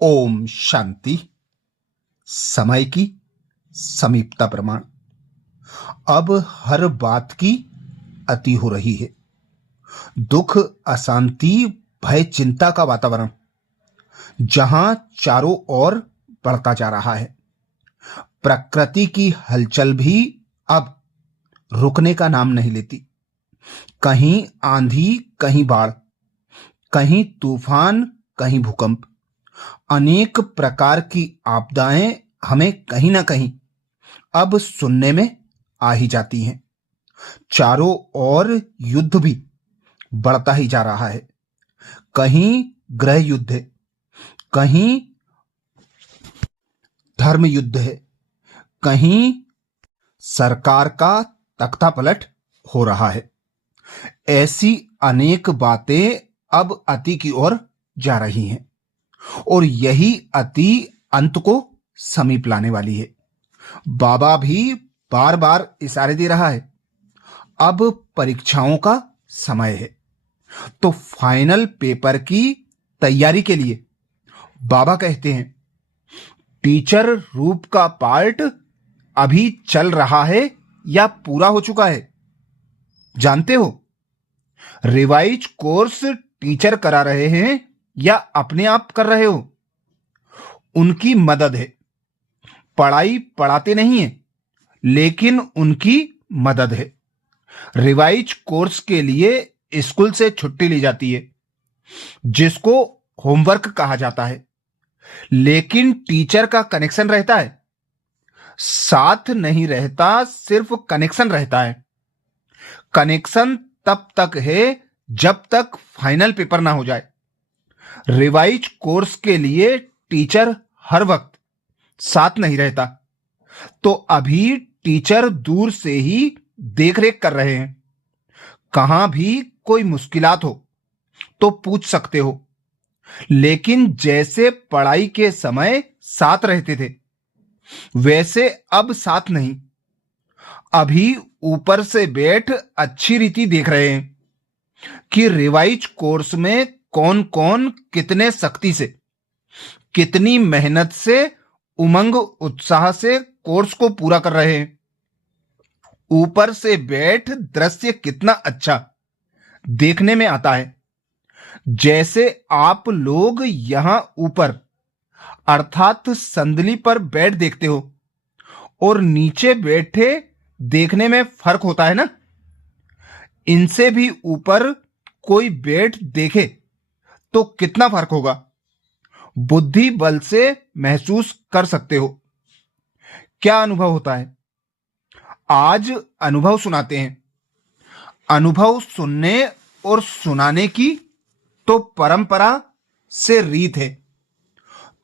ओम शांति। समय की समीपता प्रमाण। अब हर बात की अति हो रही है। दुख, अशांति, भय, चिंता का वातावरण जहां चारों ओर बढ़ता जा रहा है। प्रकृति की हलचल भी अब रुकने का नाम नहीं लेती। कहीं आंधी, कहीं बाढ़, कहीं तूफान, कहीं भूकंप। अनेक प्रकार की आपदाएं हमें कहीं ना कहीं अब सुनने में आ ही जाती हैं। चारों ओर युद्ध भी बढ़ता ही जा रहा है। कहीं गृह युद्ध है, कहीं धर्म युद्ध है, कहीं सरकार का तख्ता पलट हो रहा है। ऐसी अनेक बातें अब अति की ओर जा रही हैं और यही अति अंत को समीप लाने वाली है। बाबा भी बार बार इशारे दे रहा है, अब परीक्षाओं का समय है। तो फाइनल पेपर की तैयारी के लिए बाबा कहते हैं, टीचर रूप का पार्ट अभी चल रहा है या पूरा हो चुका है? जानते हो, रिवाइज कोर्स टीचर करा रहे हैं या अपने आप कर रहे हो? उनकी मदद है। पढ़ाई पढ़ाते नहीं है, लेकिन उनकी मदद है। रिवाइज कोर्स के लिए स्कूल से छुट्टी ली जाती है, जिसको होमवर्क कहा जाता है, लेकिन टीचर का कनेक्शन रहता है। साथ नहीं रहता, सिर्फ कनेक्शन रहता है। कनेक्शन तब तक है जब तक फाइनल पेपर ना हो जाए। रिवाइज कोर्स के लिए टीचर हर वक्त साथ नहीं रहता, तो अभी टीचर दूर से ही देखरेख कर रहे हैं। कहां भी कोई मुश्किलात हो तो पूछ सकते हो, लेकिन जैसे पढ़ाई के समय साथ रहते थे वैसे अब साथ नहीं। अभी ऊपर से बैठ अच्छी रीति देख रहे हैं कि रिवाइज कोर्स में कौन कौन कितने सख्ती से, कितनी मेहनत से, उमंग उत्साह से कोर्स को पूरा कर रहे हैं। ऊपर से बैठ दृश्य कितना अच्छा देखने में आता है। जैसे आप लोग यहां ऊपर अर्थात संदली पर बैठ देखते हो और नीचे बैठे देखने में फर्क होता है ना। इनसे भी ऊपर कोई बैठ देखे तो कितना फर्क होगा, बुद्धि बल से महसूस कर सकते हो। क्या अनुभव होता है? आज अनुभव सुनाते हैं। अनुभव सुनने और सुनाने की तो परंपरा से रीत है,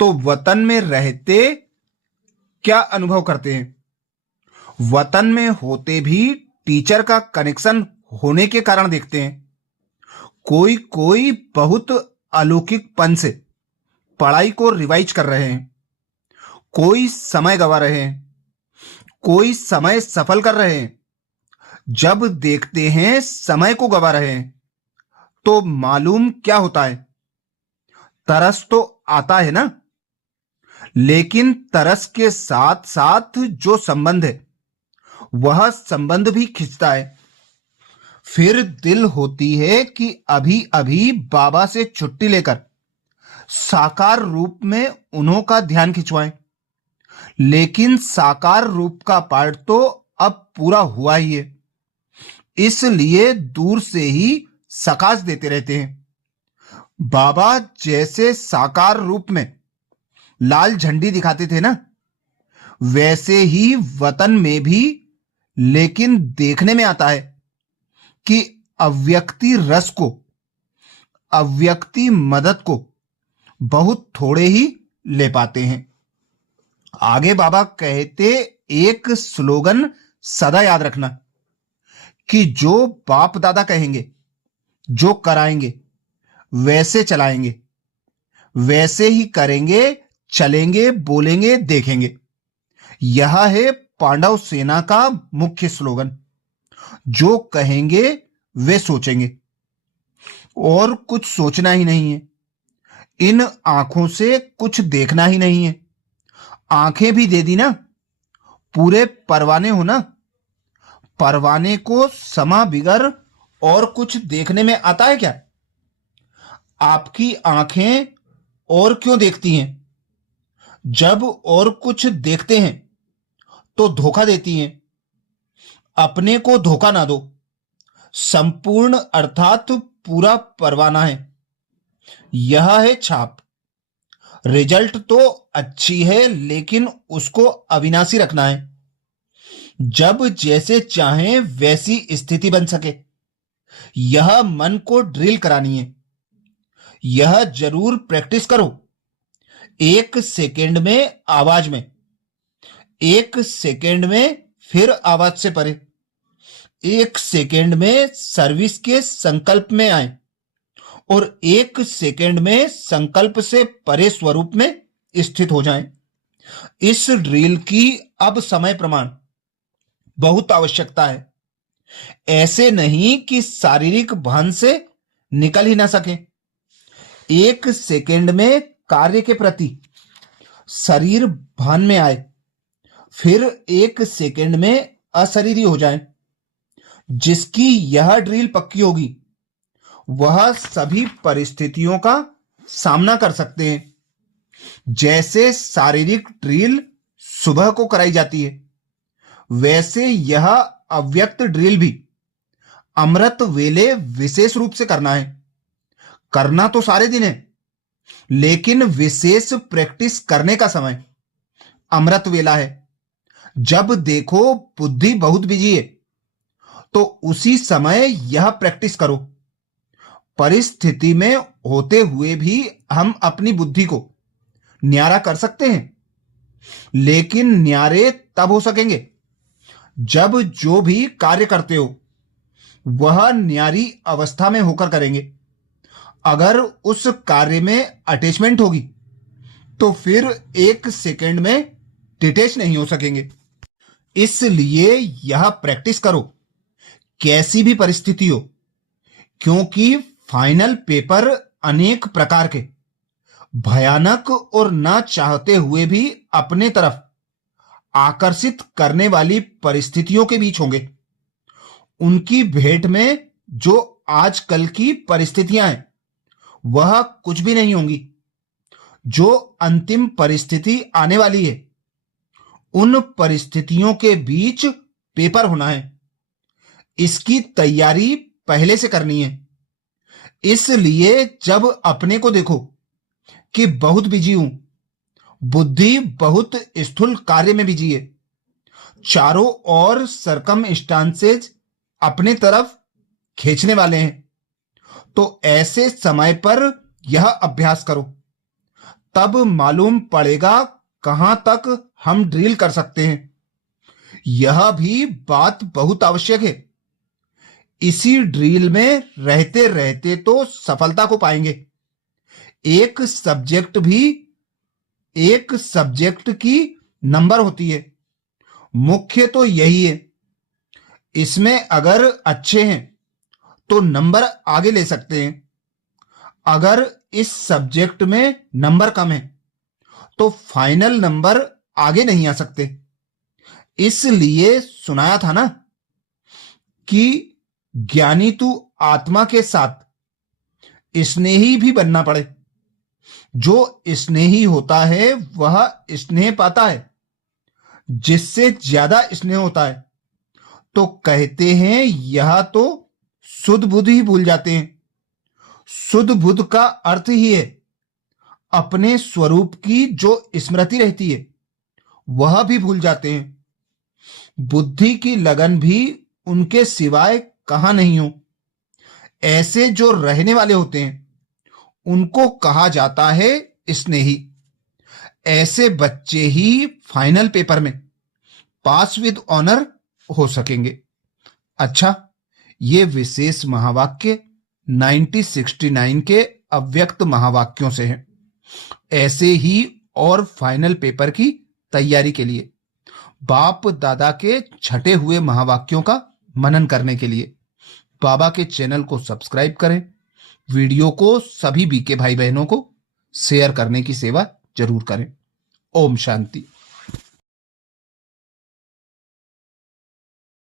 तो वतन में रहते क्या अनुभव करते हैं? वतन में होते भी टीचर का कनेक्शन होने के कारण देखते हैं। कोई कोई बहुत अलौकिकपन से पढ़ाई को रिवाइज कर रहे हैं, कोई समय गवा रहे हैं, कोई समय सफल कर रहे हैं। जब देखते हैं समय को गवा रहे हैं तो मालूम क्या होता है? तरस तो आता है ना, लेकिन तरस के साथ साथ जो संबंध है वह संबंध भी खिंचता है। फिर दिल होती है कि अभी अभी बाबा से छुट्टी लेकर साकार रूप में उन्हों का ध्यान खिंचवाएं, लेकिन साकार रूप का पार्ट तो अब पूरा हुआ ही है, इसलिए दूर से ही सकाश देते रहते हैं। बाबा जैसे साकार रूप में लाल झंडी दिखाते थे ना, वैसे ही वतन में भी, लेकिन देखने में आता है कि अव्यक्ति रस को, अव्यक्ति मदद को बहुत थोड़े ही ले पाते हैं। आगे बाबा कहते, एक स्लोगन सदा याद रखना कि जो बाप दादा कहेंगे, जो कराएंगे वैसे चलाएंगे, वैसे ही करेंगे, चलेंगे, बोलेंगे, देखेंगे। यह है पांडव सेना का मुख्य स्लोगन। जो कहेंगे वे सोचेंगे और कुछ सोचना ही नहीं है। इन आंखों से कुछ देखना ही नहीं है। आंखें भी दे दी ना, पूरे परवाने हो ना। परवाने को समा बिगर और कुछ देखने में आता है क्या? आपकी आंखें और क्यों देखती हैं? जब और कुछ देखते हैं तो धोखा देती हैं। अपने को धोखा ना दो। संपूर्ण अर्थात पूरा परवाना है। यह है छाप। रिजल्ट तो अच्छी है, लेकिन उसको अविनाशी रखना है। जब जैसे चाहे वैसी स्थिति बन सके, यह मन को ड्रिल करानी है। यह जरूर प्रैक्टिस करो। 1 सेकेंड में आवाज में, 1 सेकेंड में फिर आवाज से परे, 1 सेकेंड में सर्विस के संकल्प में आए और 1 सेकेंड में संकल्प से परे स्वरूप में स्थित हो जाएं। इस ड्रिल की अब समय प्रमाण बहुत आवश्यकता है। ऐसे नहीं कि शारीरिक भान से निकल ही ना सके। 1 सेकेंड में कार्य के प्रति शरीर भान में आए, फिर 1 सेकेंड में अशरीरी हो जाए। जिसकी यह ड्रिल पक्की होगी वह सभी परिस्थितियों का सामना कर सकते हैं। जैसे शारीरिक ड्रिल सुबह को कराई जाती है, वैसे यह अव्यक्त ड्रिल भी अमृत वेले विशेष रूप से करना है। करना तो सारे दिन है, लेकिन विशेष प्रैक्टिस करने का समय अमृत वेला है। जब देखो बुद्धि बहुत बिजी है, तो उसी समय यह प्रैक्टिस करो। परिस्थिति में होते हुए भी हम अपनी बुद्धि को न्यारा कर सकते हैं, लेकिन न्यारे तब हो सकेंगे जब जो भी कार्य करते हो वह न्यारी अवस्था में होकर करेंगे। अगर उस कार्य में अटैचमेंट होगी तो फिर 1 सेकेंड में डिटेच नहीं हो सकेंगे। इसलिए यह प्रैक्टिस करो, कैसी भी परिस्थिति हो, क्योंकि फाइनल पेपर अनेक प्रकार के भयानक और ना चाहते हुए भी अपने तरफ आकर्षित करने वाली परिस्थितियों के बीच होंगे। उनकी भेंट में जो आजकल की परिस्थितियां हैं वह कुछ भी नहीं होंगी। जो अंतिम परिस्थिति आने वाली है, उन परिस्थितियों के बीच पेपर होना है। इसकी तैयारी पहले से करनी है। इसलिए जब अपने को देखो कि बहुत बिजी हूं, बुद्धि बहुत स्थूल कार्य में बिजी है, चारों ओर सरकमस्टांसेस अपने तरफ खींचने वाले हैं, तो ऐसे समय पर यह अभ्यास करो। तब मालूम पड़ेगा कहां तक हम ड्रिल कर सकते हैं। यह भी बात बहुत आवश्यक है। इसी ड्रिल में रहते रहते तो सफलता को पाएंगे। एक सब्जेक्ट की नंबर होती है। मुख्य तो यही है। इसमें अगर अच्छे हैं तो नंबर आगे ले सकते हैं। अगर इस सब्जेक्ट में नंबर कम है तो फाइनल नंबर आगे नहीं आ सकते। इसलिए सुनाया था ना कि ज्ञानी तू आत्मा के साथ स्नेही भी बनना पड़े। जो स्नेही होता है वह स्नेह पाता है। जिससे ज्यादा स्नेह होता है तो कहते हैं यह तो शुद्ध बुद्ध ही भूल जाते हैं। शुद्ध बुद्ध का अर्थ ही है अपने स्वरूप की जो स्मृति रहती है वह भी भूल जाते हैं। बुद्धि की लगन भी उनके सिवाय कहां नहीं हो। ऐसे जो रहने वाले होते हैं उनको कहा जाता है स्नेही। ऐसे बच्चे ही फाइनल पेपर में पास विद ऑनर हो सकेंगे। अच्छा, ये विशेष महावाक्य 1969 के अव्यक्त महावाक्यों से है। ऐसे ही और फाइनल पेपर की तैयारी के लिए, बाप दादा के छटे हुए महावाक्यों का मनन करने के लिए बाबा के चैनल को सब्सक्राइब करें। वीडियो को सभी बीके भाई बहनों को शेयर करने की सेवा जरूर करें। ओम शांति।